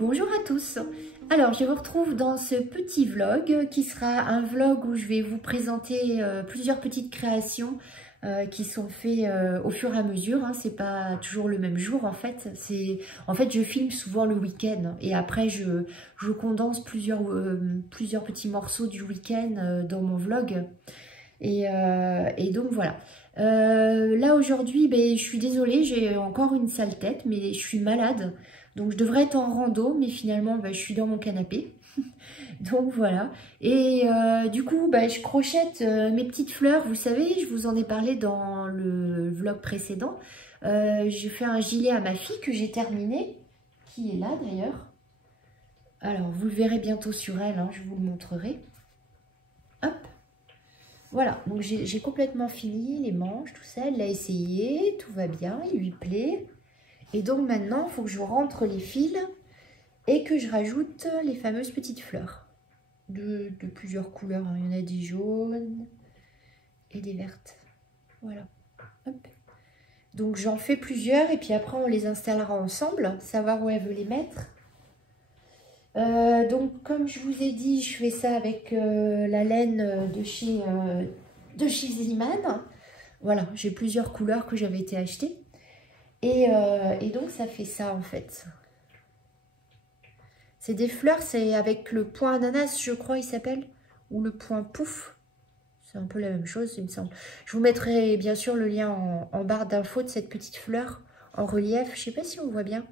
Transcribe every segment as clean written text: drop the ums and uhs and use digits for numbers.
Bonjour à tous. Alors je vous retrouve dans ce petit vlog qui sera un vlog où je vais vous présenter plusieurs petites créations qui sont faites au fur et à mesure, hein. C'est pas toujours le même jour en fait. Je filme souvent le week-end et après je condense plusieurs petits morceaux du week-end dans mon vlog. Et donc voilà. Là aujourd'hui, je suis désolée, j'ai encore une sale tête, mais je suis malade. Donc je devrais être en rando, mais finalement je suis dans mon canapé. Donc voilà. Et du coup, je crochette mes petites fleurs. Vous savez, je vous en ai parlé dans le vlog précédent. J'ai fait un gilet à ma fille que j'ai terminé, qui est là d'ailleurs. Alors vous le verrez bientôt sur elle, hein, je vous le montrerai. Hop. Voilà, donc j'ai complètement fini les manches, tout ça. Elle l'a essayé, tout va bien, il lui plaît. Et donc maintenant, il faut que je rentre les fils et que je rajoute les fameuses petites fleurs de plusieurs couleurs, hein. Il y en a des jaunes et des vertes. Voilà. Hop. Donc j'en fais plusieurs et puis après on les installera ensemble, savoir où elle veut les mettre. Donc comme je vous ai dit, je fais ça avec la laine de chez Zimane. Voilà, j'ai plusieurs couleurs que j'avais été acheter. Et donc ça fait ça en fait. C'est des fleurs, c'est avec le point ananas, je crois il s'appelle, ou le point pouf. C'est un peu la même chose, il me semble. Je vous mettrai bien sûr le lien en barre d'infos de cette petite fleur en relief. Je sais pas si on voit bien.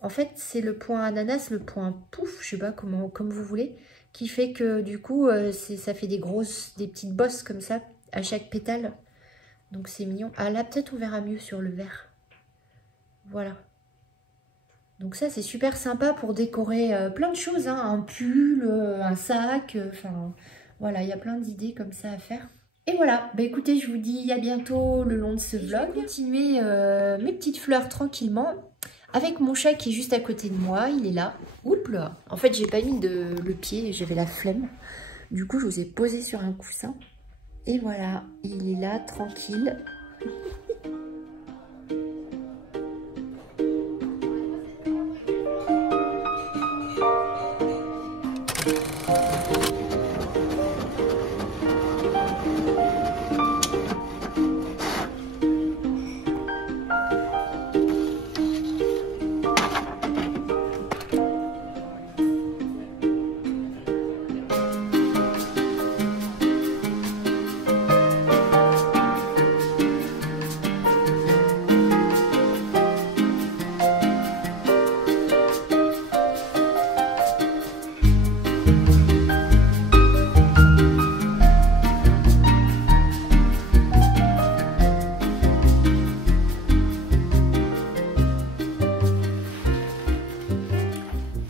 En fait, c'est le point ananas, le point pouf, je sais pas comment, comme vous voulez, qui fait que du coup, ça fait des petites bosses comme ça à chaque pétale. Donc c'est mignon. Ah là, peut-être on verra mieux sur le vert. Voilà. Donc ça, c'est super sympa pour décorer plein de choses, hein. Un pull, un sac, enfin voilà, il y a plein d'idées comme ça à faire. Et voilà, écoutez, je vous dis à bientôt le long de ce vlog. Je vais continuer mes petites fleurs tranquillement avec mon chat qui est juste à côté de moi. Il est là. Oups là. En fait, j'ai pas mis le pied, j'avais la flemme. Du coup, je vous ai posé sur un coussin. Et voilà, il est là, tranquille.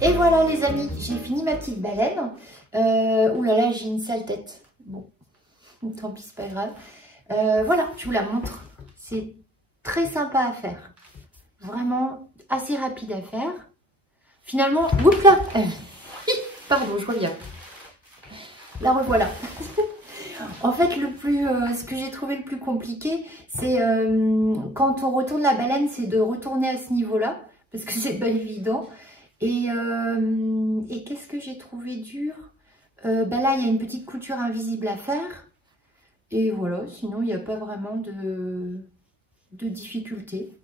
Et voilà les amis, j'ai fini ma petite baleine. Ouh là là, j'ai une sale tête. Bon, tant pis, c'est pas grave. Voilà, je vous la montre. C'est très sympa à faire. Vraiment assez rapide à faire. Finalement, oups là. Pardon, je reviens. La revoilà. En fait, ce que j'ai trouvé le plus compliqué, c'est quand on retourne la baleine, c'est de retourner à ce niveau-là, parce que c'est pas évident. Et qu'est-ce que j'ai trouvé dur? Là, il y a une petite couture invisible à faire. Et voilà, sinon, il n'y a pas vraiment de difficulté.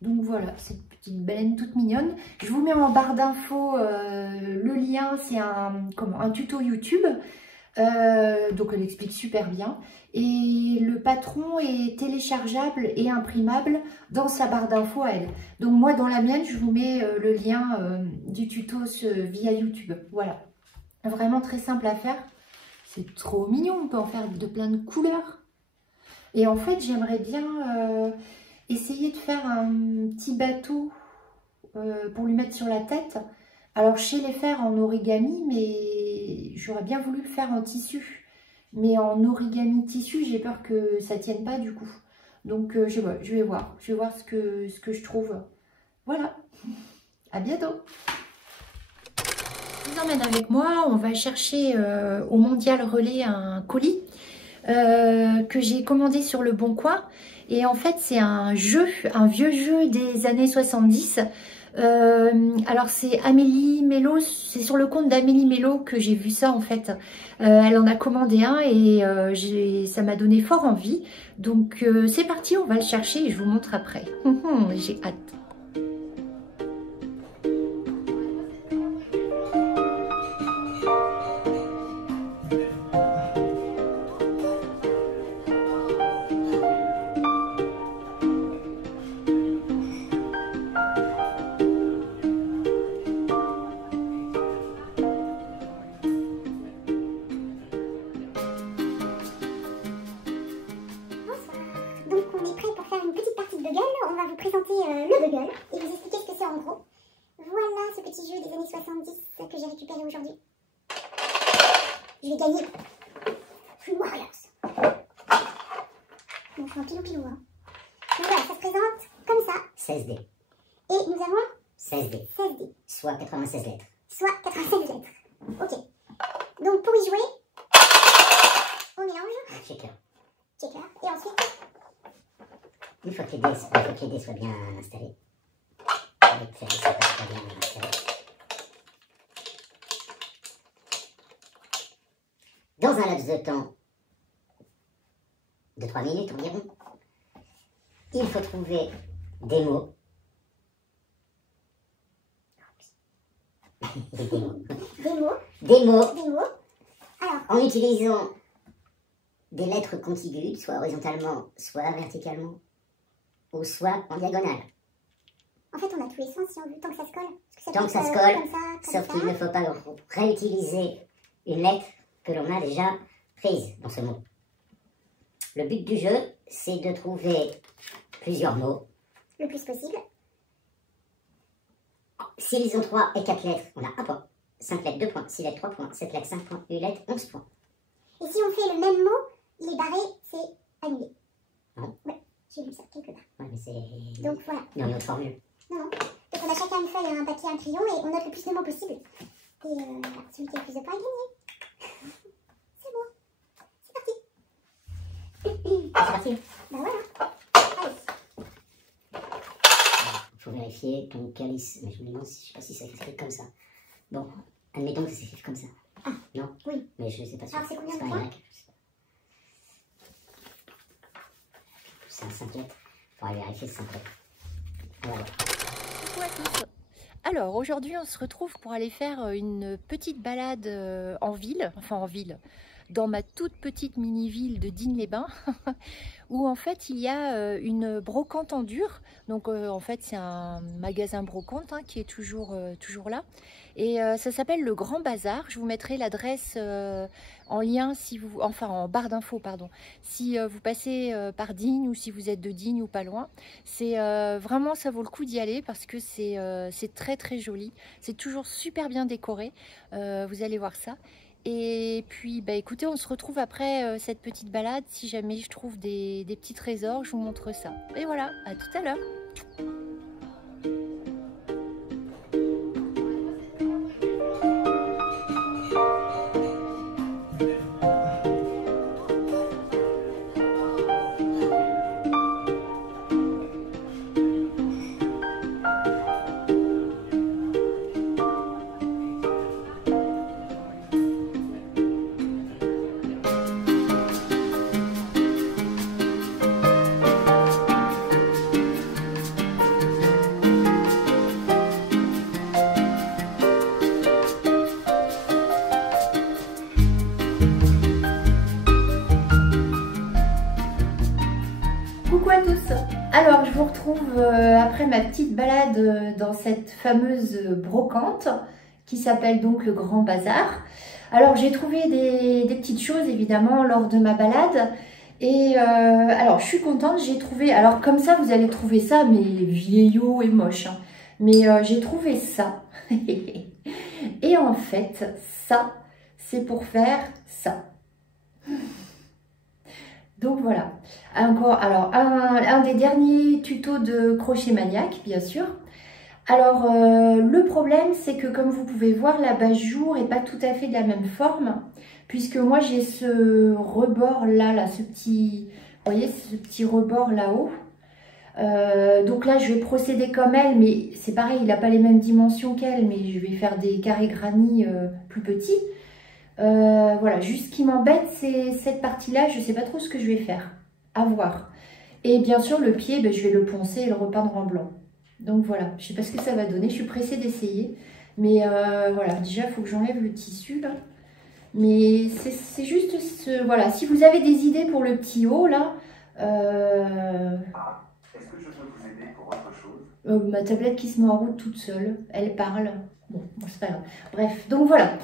Donc voilà, cette petite baleine toute mignonne. Je vous mets en barre d'infos le lien, c'est un tuto YouTube. Donc elle explique super bien. Et le patron est téléchargeable et imprimable dans sa barre d'infos à elle. Donc moi dans la mienne je vous mets le lien du tuto via YouTube. Voilà, vraiment très simple à faire. C'est trop mignon, on peut en faire de plein de couleurs. Et en fait j'aimerais bien essayer de faire un petit bateau pour lui mettre sur la tête. Alors je sais les faire en origami, mais j'aurais bien voulu le faire en tissu. Mais en origami tissu, j'ai peur que ça tienne pas du coup. Donc je vais voir ce que je trouve. Voilà, à bientôt. Je vous emmène avec moi, on va chercher au Mondial Relais un colis que j'ai commandé sur le Bon Coin. Et en fait c'est un vieux jeu des années 70 Alors c'est Amélie Mello, c'est sur le compte d'Amélie Mello que j'ai vu ça en fait. Elle en a commandé un et ça m'a donné fort envie. Donc c'est parti, on va le chercher et je vous montre après. J'ai hâte. On va vous présenter le Bugle et vous expliquer ce que c'est en gros. Voilà ce petit jeu des années 70 que j'ai récupéré aujourd'hui. Je vais gagner Free Warriors. Donc en pilou-pilou. Hein. Donc voilà, ça se présente comme ça. 16 dés. Et nous avons 16 dés. 16 dés. Soit 96 lettres. Soit 96 lettres. Ok. Donc pour y jouer, on mélange. Checker. Checker. Et ensuite... Une fois que les dés soient bien installés, avec les soient bien installés. Dans un laps de temps de 3 minutes environ, il faut trouver des mots. Des mots. Des mots. Alors, En utilisant des lettres contiguës, soit horizontalement, soit verticalement, ou soit en diagonale. en fait, on a tous les sens si on veut, tant que ça se colle. Tant que ça se colle, sauf qu'il ne faut pas réutiliser une lettre que l'on a déjà prise dans ce mot. Le but du jeu, c'est de trouver plusieurs mots. Le plus possible. S'ils ont 3 et 4 lettres, on a 1 point. 5 lettres, 2 points. 6 lettres, 3 points. 7 lettres, 5 points. 8 lettres, 11 points. Et si on fait le même mot, il est barré, c'est annulé. Non. Ouais, j'ai lu ça quelque part. Ouais, mais c'est... Donc voilà. dans notre formule. Non, non. Donc on a chacun une feuille, un papier, un crayon et on note le plus de mots possible. Et voilà, celui qui a le plus de points est gagné. C'est bon. C'est parti. C'est parti. Ben voilà. Allez. Il faut vérifier ton calice. Mais je me demande si, je sais pas si ça s'écrit comme ça. Bon, admettons que ça s'écrit comme ça. Ah, non? Oui. Mais je ne sais pas si Alors c'est combien de pas points? Y. C'est un 5 lettres. Il faudra vérifier ce 5 lettres. Voilà. Coucou à tous. Alors aujourd'hui on se retrouve pour aller faire une petite balade en ville, dans ma toute petite mini-ville de Digne-les-Bains, où en fait il y a une brocante en dur. Donc en fait c'est un magasin brocante hein, qui est toujours là. Et ça s'appelle le Grand Bazar. Je vous mettrai l'adresse en lien, en barre d'infos, pardon. Si vous passez par Digne ou si vous êtes de Digne ou pas loin. C'est vraiment, ça vaut le coup d'y aller parce que c'est très très joli. C'est toujours super bien décoré. Vous allez voir ça. Et puis, bah, écoutez, on se retrouve après cette petite balade. Si jamais je trouve des petits trésors, je vous montre ça. Et voilà, à tout à l'heure. Coucou à tous. Alors je vous retrouve après ma petite balade dans cette fameuse brocante qui s'appelle donc le Grand Bazar. Alors j'ai trouvé des petites choses évidemment lors de ma balade et alors je suis contente, j'ai trouvé, alors comme ça vous allez trouver ça mais vieillot et moche hein. Mais j'ai trouvé ça et en fait ça c'est pour faire ça. Donc voilà, encore alors un des derniers tutos de crochet maniaque bien sûr. Alors le problème c'est que comme vous pouvez voir l'abat-jour n'est pas tout à fait de la même forme puisque moi j'ai ce rebord là, ce petit, vous voyez ce petit rebord là-haut. Donc là, je vais procéder comme elle, mais c'est pareil, il n'a pas les mêmes dimensions qu'elle, mais je vais faire des carrés granit plus petits. Voilà, juste ce qui m'embête, c'est cette partie-là, je ne sais pas trop ce que je vais faire. À voir. Et bien sûr, le pied, ben, je vais le poncer et le repeindre en blanc. Donc voilà, je ne sais pas ce que ça va donner, je suis pressée d'essayer. Mais voilà, déjà, il faut que j'enlève le tissu, là. Mais c'est juste, voilà, si vous avez des idées pour le petit haut, là... Est-ce que je peux vous aider pour autre chose? Ma tablette qui se met en route toute seule, elle parle. Bon, c'est pas grave. Bref, donc voilà.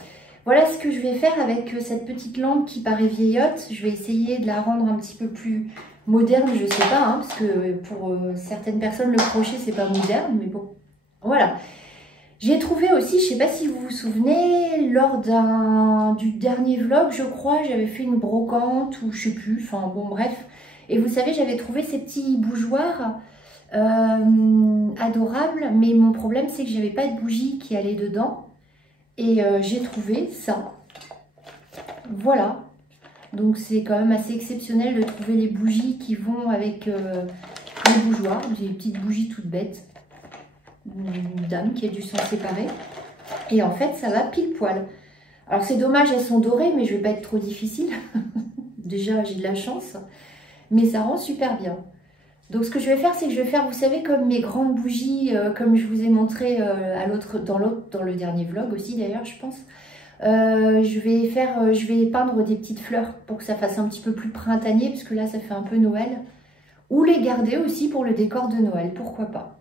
Voilà ce que je vais faire avec cette petite lampe qui paraît vieillotte. Je vais essayer de la rendre un petit peu plus moderne, je sais pas, hein, parce que pour certaines personnes, le crochet, c'est pas moderne, mais bon, voilà. J'ai trouvé aussi, je sais pas si vous vous souvenez, lors du dernier vlog, je crois, j'avais fait une brocante, ou je sais plus, enfin bon, bref. Et vous savez, j'avais trouvé ces petits bougeoirs adorables, mais mon problème, c'est que j'avais pas de bougie qui allait dedans. Et j'ai trouvé ça. Voilà. Donc c'est quand même assez exceptionnel de trouver les bougies qui vont avec les bougeoirs. J'ai des petites bougies toutes bêtes. Une dame qui a dû s'en séparer. Et en fait, ça va pile poil. Alors c'est dommage, elles sont dorées, mais je vais pas être trop difficile. Déjà, j'ai de la chance. Mais ça rend super bien. Donc ce que je vais faire, c'est que je vais faire, vous savez, comme mes grandes bougies, comme je vous ai montré dans le dernier vlog aussi d'ailleurs, je pense. Je vais peindre des petites fleurs pour que ça fasse un petit peu plus printanier, parce que là, ça fait un peu Noël. Ou les garder aussi pour le décor de Noël, pourquoi pas.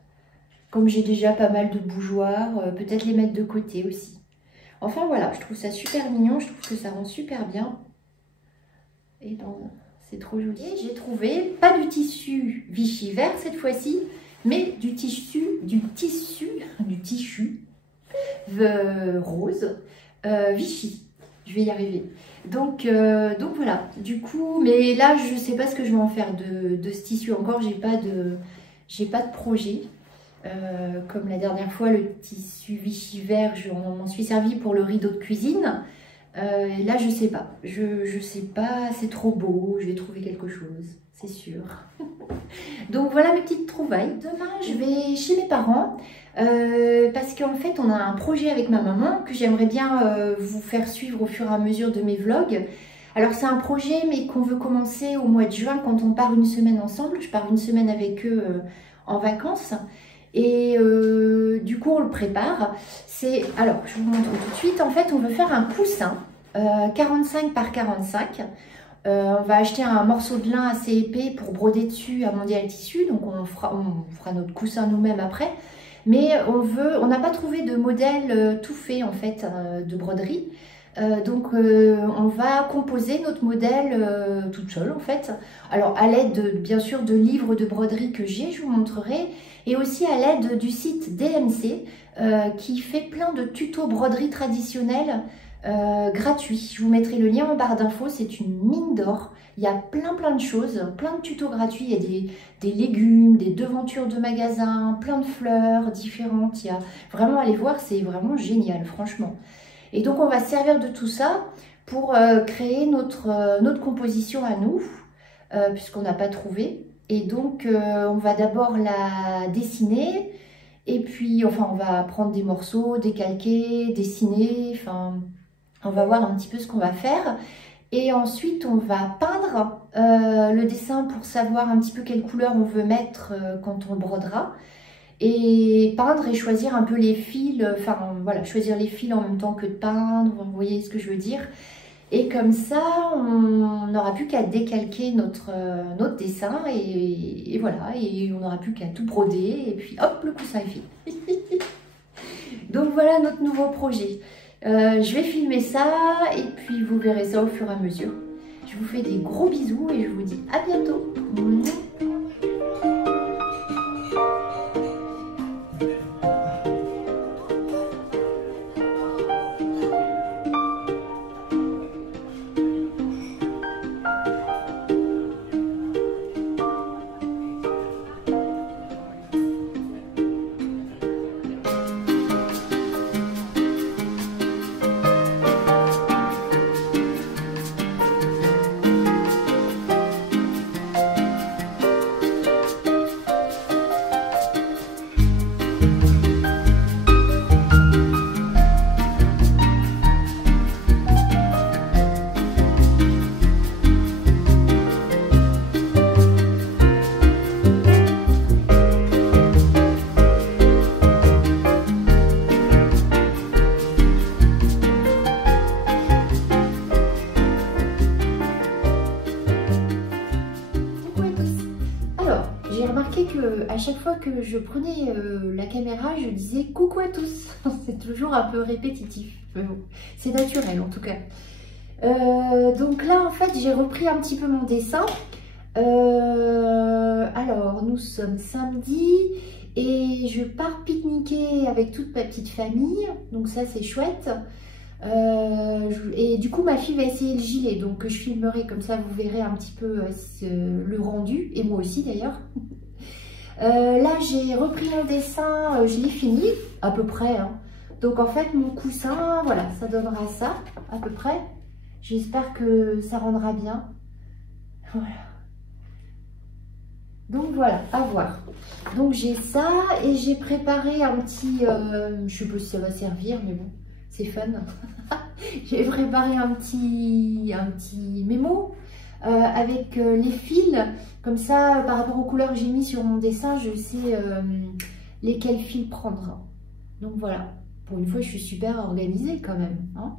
Comme j'ai déjà pas mal de bougeoirs, peut-être les mettre de côté aussi. Enfin voilà, je trouve ça super mignon, je trouve que ça rend super bien. Et c'est trop joli. J'ai trouvé, pas du tissu Vichy vert cette fois-ci, mais du tissu rose Vichy. Je vais y arriver. Donc voilà, du coup, mais là je sais pas ce que je vais en faire de ce tissu encore, j'ai pas de projet. Comme la dernière fois, le tissu Vichy vert, je m'en suis servi pour le rideau de cuisine. Là, je sais pas. Je sais pas, c'est trop beau. Je vais trouver quelque chose, c'est sûr. Donc voilà mes petites trouvailles. Demain, je vais chez mes parents parce qu'en fait, on a un projet avec ma maman que j'aimerais bien vous faire suivre au fur et à mesure de mes vlogs. Alors c'est un projet, mais qu'on veut commencer au mois de juin quand on part une semaine ensemble. Je pars une semaine avec eux en vacances. Et du coup, on le prépare. Alors, je vous montre tout de suite. En fait, on veut faire un coussin 45 par 45. On va acheter un morceau de lin assez épais pour broder dessus à Mondial Tissu. Donc, on fera notre coussin nous-mêmes après. Mais on n'a pas trouvé de modèle tout fait, en fait, de broderie. Donc, on va composer notre modèle toute seule, en fait. Alors, à l'aide, bien sûr, de livres de broderie que j'ai, je vous montrerai. Et aussi à l'aide du site DMC qui fait plein de tutos broderie traditionnelle gratuits. Je vous mettrai le lien en barre d'infos, c'est une mine d'or. Il y a plein de choses, plein de tutos gratuits. Il y a des légumes, des devantures de magasins, plein de fleurs différentes. Il y a vraiment, allez voir, c'est vraiment génial, franchement. Et donc, on va se servir de tout ça pour créer notre composition à nous, puisqu'on n'a pas trouvé. Et donc, on va d'abord la dessiner, et puis, enfin, on va prendre des morceaux, décalquer, dessiner, enfin, on va voir un petit peu ce qu'on va faire. Et ensuite, on va peindre le dessin pour savoir un petit peu quelle couleur on veut mettre quand on brodera. Et peindre et choisir un peu les fils, enfin, voilà, choisir les fils en même temps que de peindre, vous voyez ce que je veux dire. Et comme ça, on n'aura plus qu'à décalquer notre dessin et voilà, et on n'aura plus qu'à tout broder et puis hop, le coussin est fait. Donc voilà notre nouveau projet. Je vais filmer ça et puis vous verrez ça au fur et à mesure. Je vous fais des gros bisous et je vous dis à bientôt. chaque fois que je prenais la caméra, je disais coucou à tous. C'est toujours un peu répétitif, mais bon, c'est naturel en tout cas. Donc là, en fait, j'ai repris un petit peu mon dessin. Alors, nous sommes samedi et je pars pique-niquer avec toute ma petite famille. Donc ça, c'est chouette. Et du coup, ma fille va essayer le gilet. Donc, je filmerai comme ça, vous verrez un petit peu le rendu. Et moi aussi, d'ailleurs. Là, j'ai repris mon dessin. Je l'ai fini, à peu près. Hein. Donc, en fait, mon coussin, voilà, ça donnera ça, à peu près. J'espère que ça rendra bien. Voilà. Donc voilà, à voir. Donc j'ai ça et j'ai préparé un petit... je sais pas si ça va servir, mais bon, c'est fun. J'ai préparé un petit mémo avec les fils. Comme ça, par rapport aux couleurs que j'ai mis sur mon dessin, je sais lesquels fils prendre. Donc voilà, pour une fois, je suis super organisée quand même. Hein.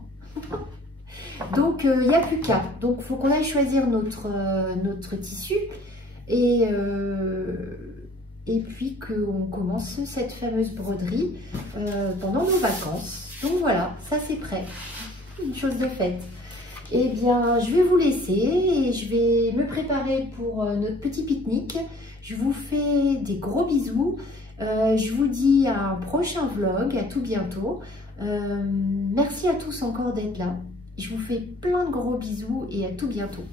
Donc, il n'y a plus qu'à. Donc, il faut qu'on aille choisir notre tissu. Et puis qu'on commence cette fameuse broderie pendant nos vacances. Donc voilà, ça c'est prêt. Une chose de faite. Eh bien, je vais vous laisser et je vais me préparer pour notre petit pique-nique. Je vous fais des gros bisous. Je vous dis à un prochain vlog, à tout bientôt. Merci à tous encore d'être là. Je vous fais plein de gros bisous et à tout bientôt.